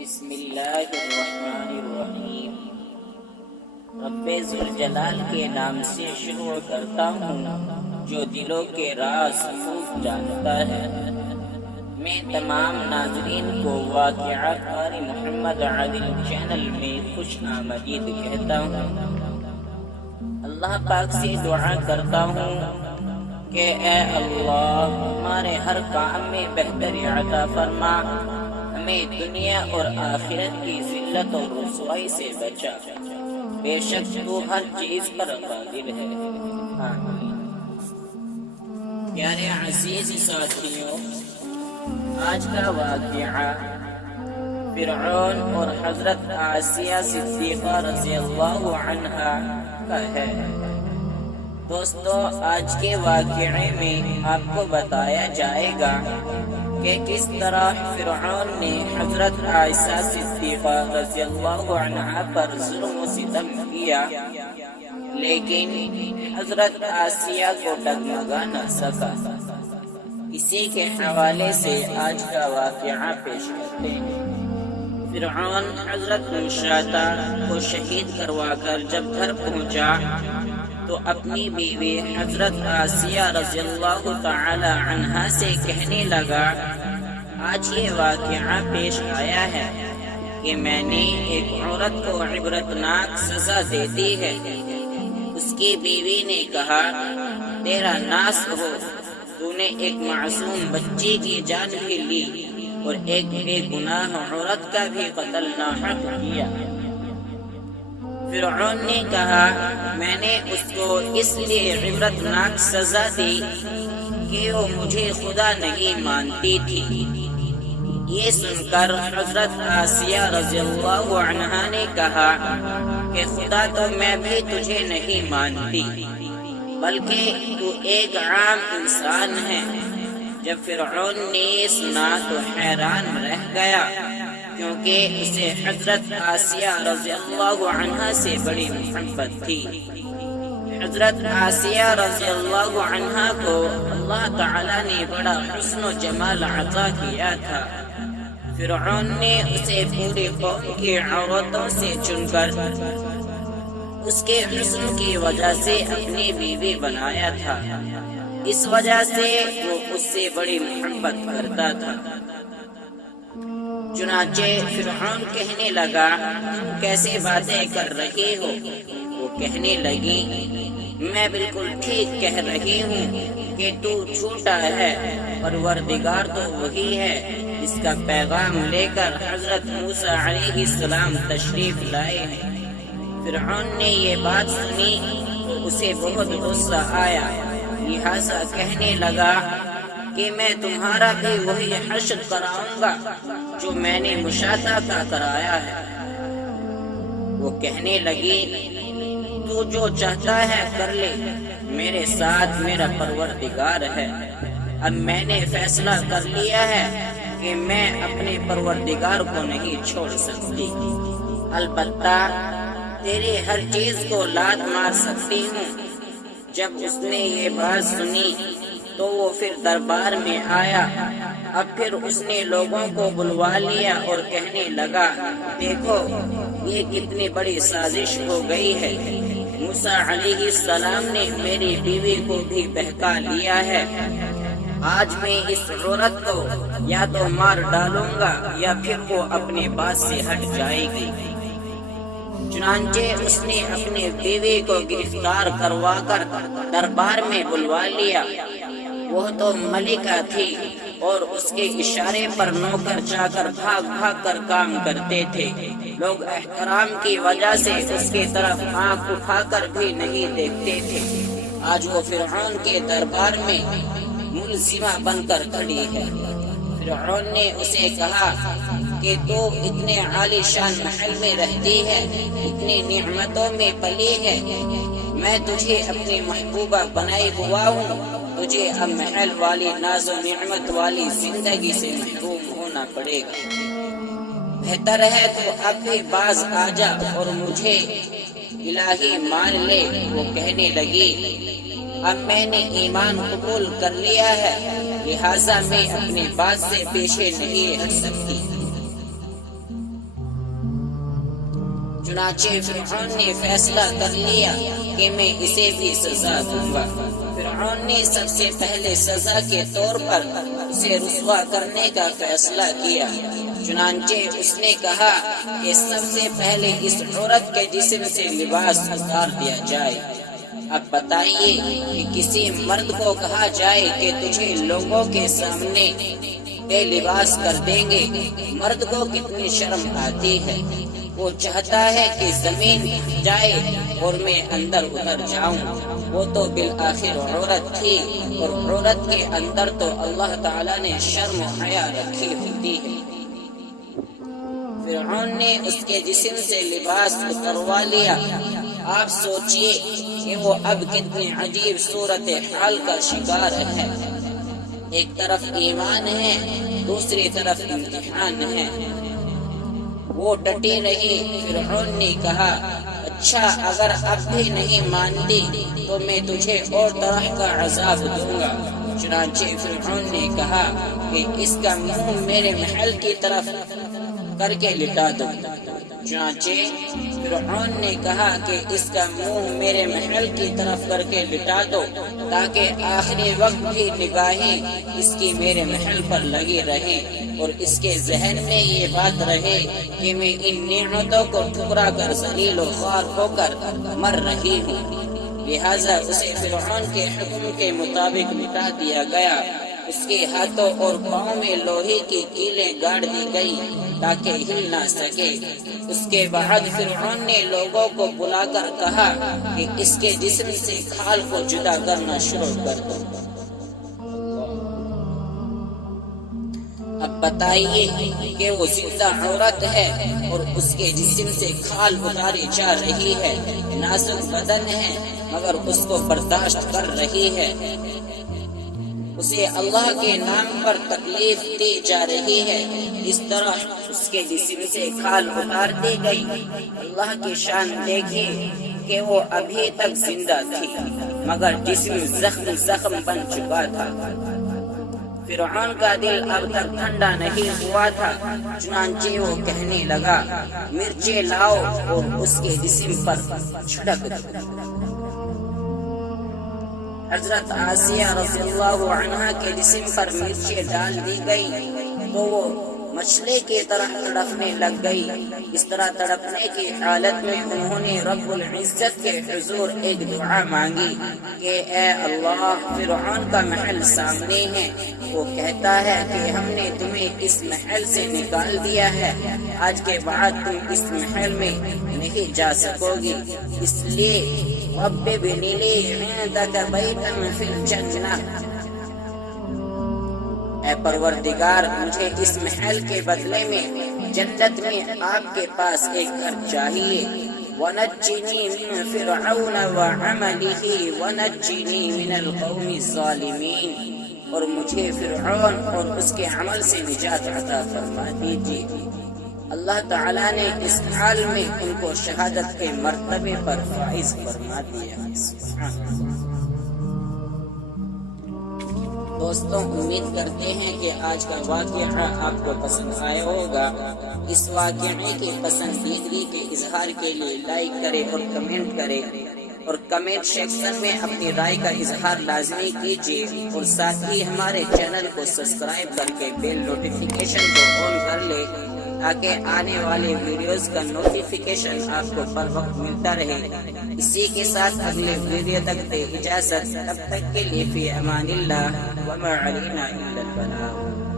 بسم اللہ الرحمن الرحیم۔ رب ذوالجلال کے نام سے شروع کرتا ہوں جو دلوں کے راز خوب جانتا ہے۔ میں تمام ناظرین کو واقعہ قاری محمد عادل چینل میں خوش آمدید کہتا ہوں۔ اللہ پاک سے دعا کرتا ہوں کہ اے اللہ ہمارے ہر کام میں بہتری عطا فرما، ہمیں دنیا اور آخرت کی ذلت اور رسوائی سے بچا، بے شک تو ہر چیز پر قادر ہے۔ آمین۔ پیارے عزیز ساتھیوں، آج کا واقعہ فرعون اور حضرت آسیہ صدیقہ رضی اللہ عنہا کا ہے۔ دوستو، آج کے واقعے میں آپ کو بتایا جائے گا کہ کس طرح فرعون نے حضرت عائشہ صدیقہ رضی اللہ عنہا پر ظلم و ستم کیا، لیکن حضرت آسیہ کو ڈگمگا نہ سکا۔ اسی کے حوالے سے آج کا واقعہ پیش کرتے ہیں۔ فرعون حضرت مشاطہ کو شہید کروا کر جب گھر پہنچا تو اپنی بیوی حضرت آسیہ رضی اللہ تعالی عنہا سے کہنے لگا، آج یہ واقعہ پیش آیا ہے کہ میں نے ایک عورت کو عبرتناک سزا دے دی ہے۔ اس کی بیوی نے کہا، تیرا ناس ہو، تو نے ایک معصوم بچی کی جان بھی لی اور ایک بے گناہ عورت کا بھی قتل ناحق کیا۔ فرعون نے کہا، میں نے اس کو اس لیے عبرتناک سزا دی کہ وہ مجھے خدا نہیں مانتی تھی۔ یہ سن کر حضرت آسیہ رضی اللہ عنہا نے کہا کہ خدا تو میں بھی تجھے نہیں مانتی، بلکہ تو ایک عام انسان ہے۔ جب فرعون نے یہ سنا تو حیران رہ گیا، کیونکہ اسے حضرت آسیہ رضی اللہ عنہا سے بڑی محبت تھی۔ حضرت آسیہ رضی اللہ عنہا کو اللہ تعالی نے بڑا حسن و جمال عطا کیا تھا۔ فرعون نے اسے پوری قوم کی عورتوں سے چن کر اس کے حسن کی وجہ سے اپنی بیوی بنایا تھا، اس وجہ سے وہ اس سے بڑی محبت کرتا تھا۔ چنانچہ فرعون کہنے لگا، تم کیسے باتیں کر رہی ہو؟ وہ کہنے لگی، میں بالکل ٹھیک کہہ رہی ہوں کہ تو جھوٹا ہے، پروردگار تو وہی ہے جس کا پیغام لے کر حضرت موسیٰ علیہ السلام تشریف لائے ہیں۔ فرعون نے یہ بات سنی تو اسے بہت غصہ آیا، لہٰذا کہنے لگا کہ میں تمہارا بھی وہی حشر کراؤں گا جو میں نے مشاطہ کا کرایا ہے۔ وہ کہنے لگی، تو جو چاہتا ہے کر لے، میرے ساتھ میرا پروردگار ہے۔ اب میں نے فیصلہ کر لیا ہے کہ میں اپنے پروردگار کو نہیں چھوڑ سکتی، البتہ تیری ہر چیز کو لات مار سکتی ہوں۔ جب اس نے یہ بات سنی تو وہ پھر دربار میں آیا۔ اب پھر اس نے لوگوں کو بلوا لیا اور کہنے لگا، دیکھو یہ کتنی بڑی سازش ہو گئی ہے۔ موسیٰ علیہ السلام نے میری بیوی کو بھی بہکا لیا ہے۔ آج میں اس عورت کو یا تو مار ڈالوں گا یا پھر وہ اپنے بات سے ہٹ جائے گی۔ چنانچہ اس نے اپنی بیوی کو گرفتار کروا کر دربار میں بلوا لیا۔ وہ تو ملکہ تھی اور اس کے اشارے پر نوکر جا کر بھاگ بھاگ کر کام کرتے تھے۔ لوگ احترام کی وجہ سے اس کی طرف آنکھ اٹھا کر بھی نہیں دیکھتے تھے۔ آج وہ فرعون کے دربار میں ملزمہ بن کر کھڑی ہے۔ فرعون نے اسے کہا کہ تو اتنے عالی شان محل میں رہتی ہے، اتنی نعمتوں میں پلی ہے، میں تجھے اپنی محبوبہ بنائے ہوا ہوں، تجھے اب محل والی ناز و نعمت والی زندگی سے محروم ہونا پڑے گا۔ بہتر ہے تو اب بھی باز آ جا اور مجھے الہی مان لے۔ وہ کہنے لگی، اب میں نے ایمان قبول کر لیا ہے، لہٰذا میں اپنی بات سے پیچھے نہیں ہٹ سکتی۔ چنانچہ فرعون نے فیصلہ کر لیا کہ میں اسے بھی سزا دوں گا۔ فرعون نے سب سے پہلے سزا کے طور پر اسے رسوا کرنے کا فیصلہ کیا۔ چنانچہ اس نے کہا کہ سب سے پہلے اس عورت کے جسم سے لباس اتار دیا جائے۔ اب بتائیے کہ کسی مرد کو کہا جائے کہ تجھے لوگوں کے سامنے بے لباس کر دیں گے، مرد کو کتنی شرم آتی ہے۔ وہ چاہتا ہے کہ زمین جائے اور میں اندر اتر جاؤں۔ وہ تو بالآخر عورت تھی، اور عورت کے اندر تو اللہ تعالیٰ نے شرم و حیا رکھی ہوتی ہے۔ فرعون نے اس کے جسم سے لباس اتروا لیا۔ آپ سوچئے کہ وہ اب کتنی عجیب صورتحال کا شکار ہے۔ ایک طرف ایمان ہے، دوسری طرف امتحان ہے۔ وہ ڈٹی رہی۔ فرعون نے کہا اچھا اگر اب بھی نہیں مانتی تو میں تجھے اور طرح کا عذاب دوں گا۔ چنانچہ فرعون نے کہا کہ اس کا منہ میرے محل کی طرف کر کے لٹا دو۔ چنانچہ فرعون نے کہا کہ اس کا منہ میرے محل کی طرف کر کے لٹا دو تاکہ آخری وقت بھی نگاہیں اس کی میرے محل پر لگی رہیں اور اس کے ذہن میں یہ بات رہے کہ میں ان نعمتوں کو ٹھکرا کر ذلیل و خوار ہو کر مر رہی ہوں۔ لہٰذا اسے فرعون کے حکم کے مطابق مٹا دیا گیا۔ اس کے ہاتھوں اور پاؤں میں لوہے کی کیلیں گاڑ دی گئی تاکہ ہل نہ سکے۔ اس کے بعد فرعون نے لوگوں کو بلا کر کہا کہ اس کے جسم سے کھال کو جدا کرنا شروع کر دو۔ اب بتائیے کہ وہ زندہ عورت ہے اور اس کے جسم سے کھال اتاری جا رہی ہے، نازک بدن ہے مگر اس کو برداشت کر رہی ہے۔ اسے اللہ کے نام پر تکلیف دی جا رہی ہے، اس طرح اس کے جسم سے کھال اتار دی گئی۔ اللہ کی شان دیکھیے کہ وہ ابھی تک زندہ تھی مگر جسم زخم بن چکا تھا۔ فرعون کا دل اب تک ٹھنڈا نہیں ہوا تھا، چنانچہ وہ کہنے لگا مرچیں لاؤ اور اس کے جسم پر چھڑک دو۔ حضرت آسیہ رضی اللہ عنہا کے جسم پر مرچیں ڈال دی گئی تو وہ مچھلی کی طرح تڑپنے لگ گئی۔ اس طرح تڑپنے کی حالت میں انہوں نے رب العزت کے حضور ایک دعا مانگی کہ اے اللہ، فرعون کا محل سامنے ہے، وہ کہتا ہے کہ ہم نے تمہیں اس محل سے نکال دیا ہے، آج کے بعد تم اس محل میں نہیں جا سکو گی، اس لیے رب ابن لی عندک بیتا فی الجنہ، اے پروردگار مجھے اس محل کے بدلے میں جنت میں آپ کے پاس ایک گھر چاہیے۔ وَنَجِّنِي مِن فِرْعَوْنَ وَعَمَلِهِ وَنَجِّنِي مِنَ الْقَوْمِ الظَّالِمِينَ، اور مجھے فرعون اور اس کے عمل سے نجات عطا فرما دیجیے۔ اللہ تعالیٰ نے اس حال میں ان کو شہادت کے مرتبے پر فائز فرما دیا۔ دوستوں، امید کرتے ہیں کہ آج کا واقعہ آپ کو پسند آیا ہوگا۔ اس واقعے کی پسندیدگی کے اظہار کے لیے لائک کریں اور کمنٹ کریں، اور کمنٹ سیکشن میں اپنی رائے کا اظہار لازمی کیجیے، اور ساتھ ہی ہمارے چینل کو سبسکرائب کر کے بیل نوٹیفیکیشن کو آن کر لیں تاکہ آنے والے ویڈیوز کا نوٹیفیکیشن آپ کو پر وقت ملتا رہے۔ اسی کے ساتھ اگلے ویڈیو تک دے اجازت، تب تک کے لیے فی امان اللہ وما علینا الا البلاغ۔